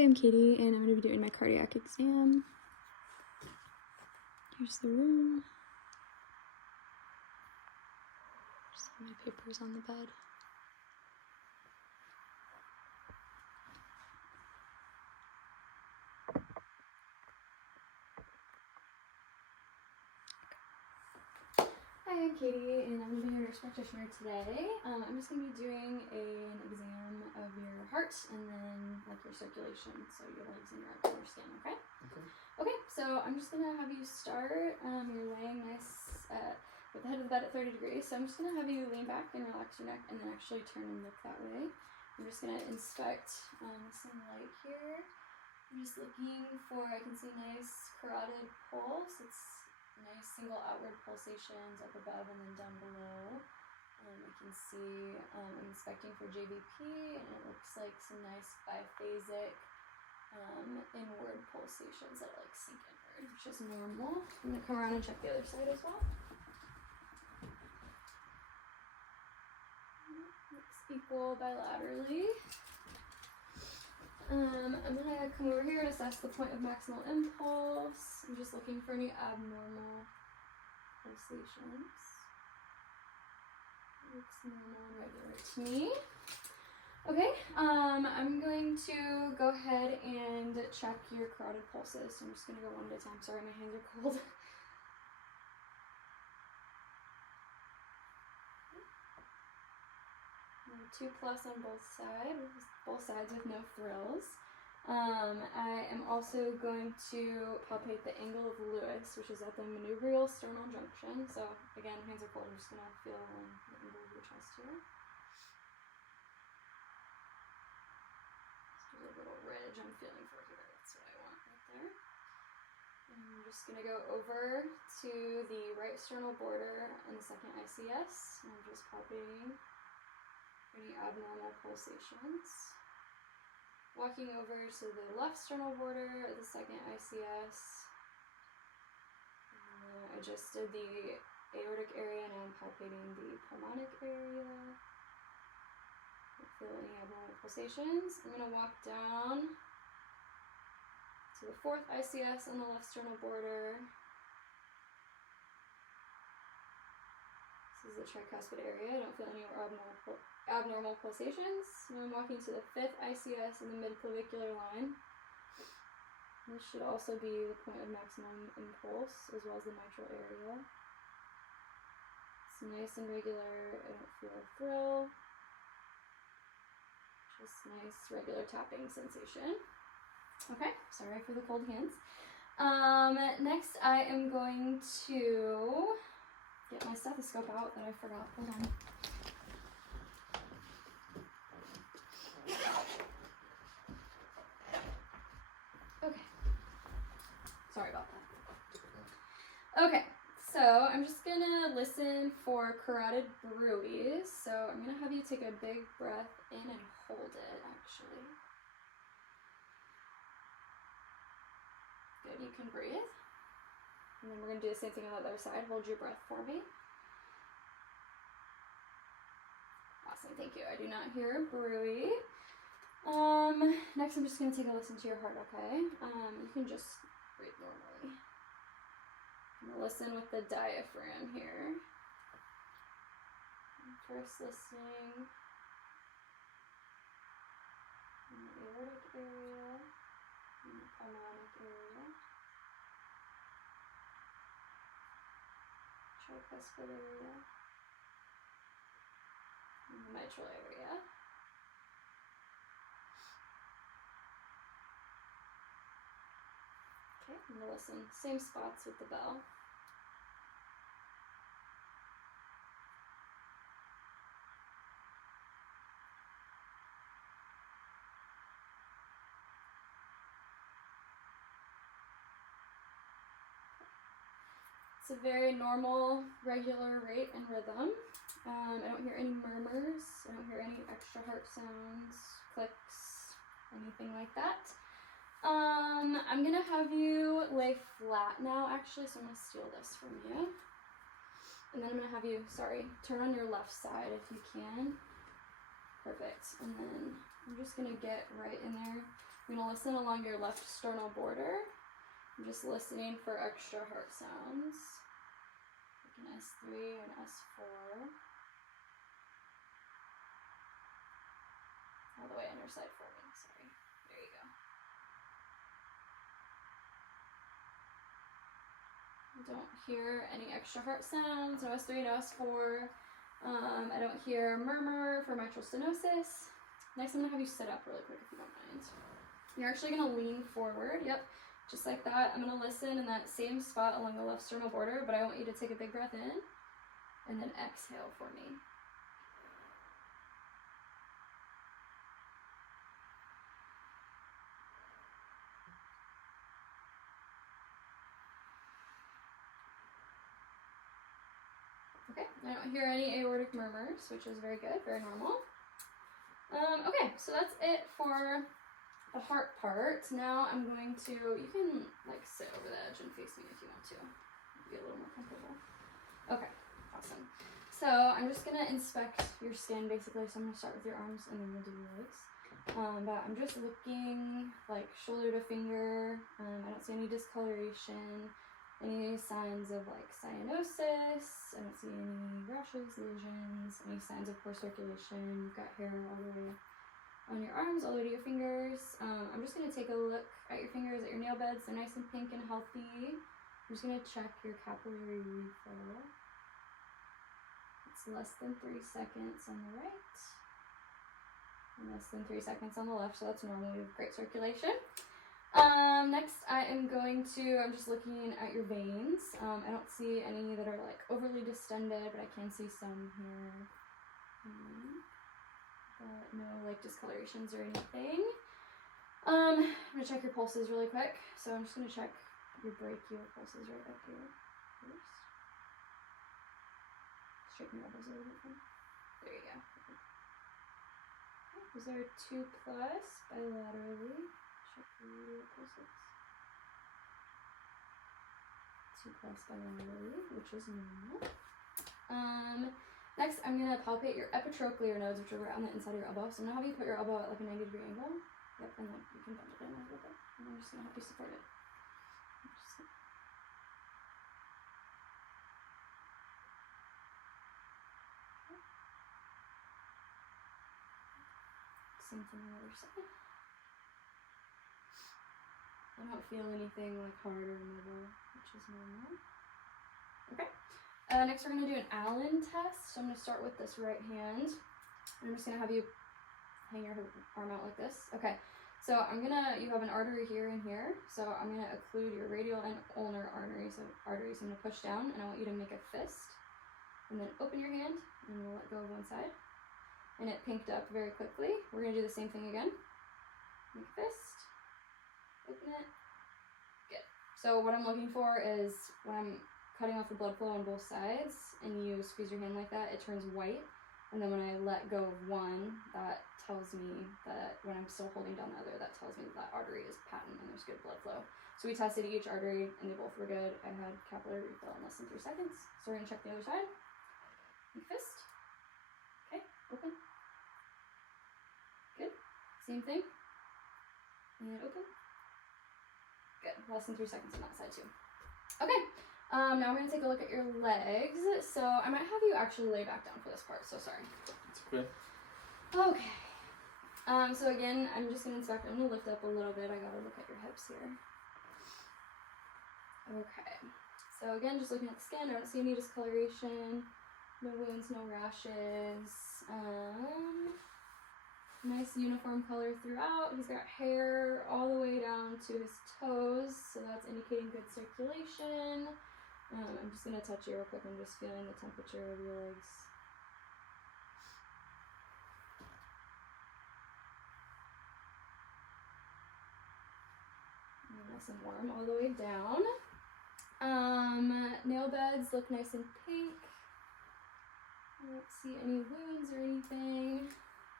I'm Katie, and I'm going to be doing my cardiac exam. Here's the room. Just have my papers on the bed. Hi, I'm Katie, and I'm going to be your nurse practitioner today. I'm just going to be doing an exam of your heart and then like your circulation, so your legs and your skin, okay? Okay, so I'm just going to have you start. You're laying nice with the head of the bed at 30 degrees, so I'm just going to have you lean back and relax your neck and then actually turn and look that way. I'm just going to inspect some light here. I'm just looking for, I can see nice carotid pulse. It's nice single outward pulsations up above and then down below. I can see, I'm inspecting for JVP, and it looks like some nice biphasic inward pulsations that like sink inward, which is normal. I'm going to come around and check the other side as well. Looks equal bilaterally. I'm going to come over here and assess the point of maximal impulse. I'm just looking for any abnormal pulsations. Looks normal and regular to me. Okay, I'm going to go ahead and check your carotid pulses. So I'm just going to go one at a time. Sorry, my hands are cold. 2+ on both sides with no thrills. I am also going to palpate the angle of Lewis, which is at the manubrial sternal junction. So again, hands are cold. I'm just going to feel the angle of your chest here. So there's a little ridge I'm feeling for here. That's what I want right there. And I'm just going to go over to the right sternal border and the second ICS. And I'm just palpating any abnormal pulsations. Walking over to the left sternal border, the second ICS. I just did the aortic area, and I'm palpating the pulmonic area. Don't feel any abnormal pulsations. I'm going to walk down to the fourth ICS on the left sternal border. This is the tricuspid area. I don't feel any abnormal pulsations. Now I'm walking to the fifth ICS in the mid-clavicular line. This should also be the point of maximum impulse, as well as the mitral area. It's nice and regular. I don't feel a thrill. Just nice, regular tapping sensation. Okay, sorry for the cold hands. Next, I am going to get my stethoscope out that I forgot. Hold on. Okay. Sorry about that. Okay, so I'm just gonna listen for carotid bruits. So I'm gonna have you take a big breath in and hold it, actually. Good, you can breathe. And then we're gonna do the same thing on the other side. Hold your breath for me. Awesome, thank you. I do not hear a bruit. Next I'm just going to take a listen to your heart, okay? You can just breathe normally. I'm going to listen with the diaphragm here. First listening in the aortic area, in the pulmonic area, tricuspid area, and the mitral area. Okay, I'm going to listen. Same spots with the bell. It's a very normal, regular rate and rhythm. I don't hear any murmurs. I don't hear any extra heart sounds, clicks, anything like that. I'm gonna have you lay flat now, actually, so I'm gonna steal this from you. And then I'm gonna have you, turn on your left side if you can. Perfect. And then I'm just gonna get right in there. I'm gonna to listen along your left sternal border. I'm just listening for extra heart sounds. Like an S3 and S4. All the way on your side for me, sorry. There you go. I don't hear any extra heart sounds, no S3, no S4. I don't hear murmur for mitral stenosis. Next, I'm gonna have you sit up really quick if you don't mind. You're actually gonna lean forward, yep, just like that. I'm gonna listen in that same spot along the left sternal border, but I want you to take a big breath in and then exhale for me. Okay, I don't hear any aortic murmurs, which is very good, very normal. Okay, so that's it for the heart part. Now I'm going to, you can like sit over the edge and face me if you want to. Be a little more comfortable. Okay, awesome. So I'm just gonna inspect your skin basically. So I'm gonna start with your arms and then we'll do your legs. But I'm just looking like shoulder to finger. I don't see any discoloration. Any signs of like cyanosis? I don't see any rashes, lesions, any signs of poor circulation. You've got hair all the way on your arms, all the way to your fingers. I'm just gonna take a look at your fingers, at your nail beds. They're nice and pink and healthy. I'm just gonna check your capillary refill. It's less than 3 seconds on the right, and less than 3 seconds on the left, so that's normal. You have great circulation. Next I'm just looking at your veins. I don't see any that are like overly distended, but I can see some here. But no like discolorations or anything. I'm gonna check your pulses really quick. So I'm just gonna check your brachial pulses right up here first. Straighten your elbows a little bit more. There you go. Okay. Those are 2+ bilaterally. Check your pulses. 2+ bilaterally, which is normal. Next, I'm going to palpate your epitrochlear nodes, which are right on the inside of your elbow. So I'm going to have you put your elbow at like a 90-degree angle. Yep, and then you can bend it in a little bit. And I'm just going to help you support it. Same thing on the other side. I don't feel anything like hard or mobile, which is normal. Okay. Next we're going to do an Allen test. So I'm going to start with this right hand. I'm just going to have you hang your arm out like this. Okay. So you have an artery here and here. So I'm going to occlude your radial and ulnar arteries. So I'm going to push down, and I want you to make a fist. And then open your hand, and we'll let go of one side. And it pinked up very quickly. We're going to do the same thing again. Make a fist. Open it. Good. So what I'm looking for is when I'm cutting off the blood flow on both sides and you squeeze your hand like that, it turns white. And then when I let go of one, that tells me that when I'm still holding down the other, that tells me that artery is patent and there's good blood flow. So we tested each artery and they both were good. I had capillary refill in less than 3 seconds. So we're going to check the other side. Make a fist. Okay, open. Good. Same thing. And open. Good. Less than 3 seconds on that side too. Okay. Now we're going to take a look at your legs. So I might have you actually lay back down for this part. So sorry. It's okay. Okay. So again, I'm just going to inspect. I'm going to lift up a little bit. I got to look at your hips here. Okay. So again, just looking at the skin. I don't see any discoloration. No wounds, no rashes. Nice uniform color throughout. He's got hair all the way down to his toes, so that's indicating good circulation. I'm just going to touch you real quick. I'm just feeling the temperature of your legs. Nice and warm all the way down. Nail beds look nice and pink. I don't see any wounds or anything.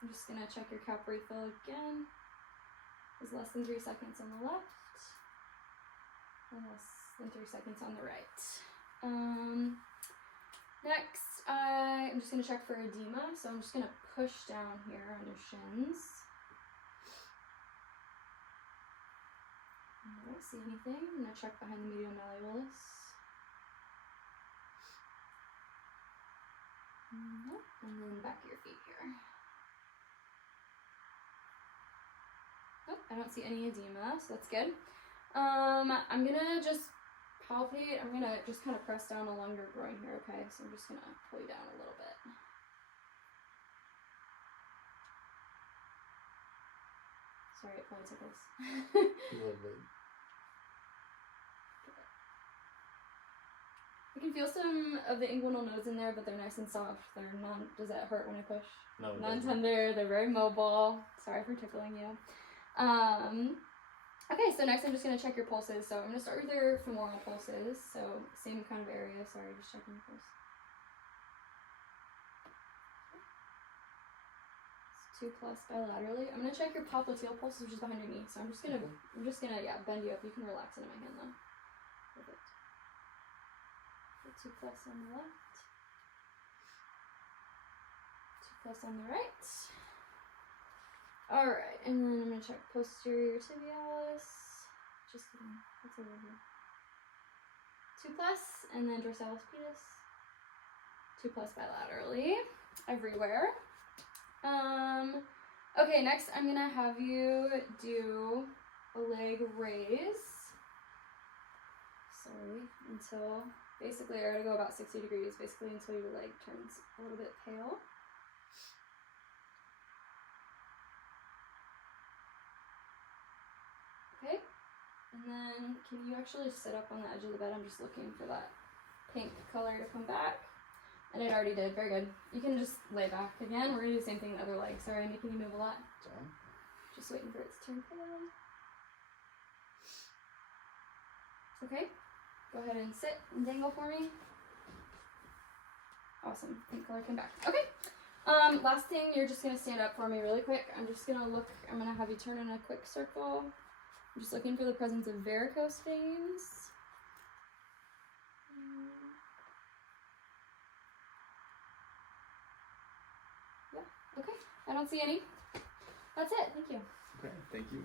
I'm just going to check your cap refill again. It's less than 3 seconds on the left. And less than 3 seconds on the right. Next, I'm just going to check for edema. So I'm just going to push down here on your shins. don't see anything. I'm gonna check behind the medial malleolus. Nope. And then back of your feet here. Nope, I don't see any edema, so that's good. I'm gonna just palpate. I'm gonna just kind of press down along your groin here, okay? So I'm just gonna pull you down a little bit. Sorry, it probably tickles. A little bit. You can feel some of the inguinal nodes in there, but they're nice and soft. They're non. Does that hurt when I push? No. Non-tender. They're very mobile. Sorry for tickling you. Okay, so next I'm just gonna check your pulses. So I'm gonna start with your femoral pulses. So same kind of area. Sorry, just checking your pulse. 2+ bilaterally. I'm gonna check your popliteal pulse, which is behind your knee. So I'm just gonna bend you up. You can relax into my hand though. Perfect. 2+ on the left. 2+ on the right. All right, and then I'm gonna check posterior tibialis. Just kidding. What's over here? 2+, and then dorsalis pedis. 2+ bilaterally, everywhere. Okay, next I'm gonna have you do a leg raise. Sorry, until basically you're gonna go about 60 degrees, basically until your leg turns a little bit pale. Okay, and then can you actually sit up on the edge of the bed? I'm just looking for that pink color to come back. And it already did. Very good. You can just lay back again. We're going to do the same thing with the other leg. Sorry, I'm making you move a lot. Sorry. Just waiting for it to turn pale. Okay. Go ahead and sit and dangle for me. Awesome. Pink color came back. Okay. Last thing, you're just going to stand up for me really quick. I'm just going to look. I'm going to have you turn in a quick circle. I'm just looking for the presence of varicose veins. Okay, I don't see any. That's it. Thank you. Okay, thank you.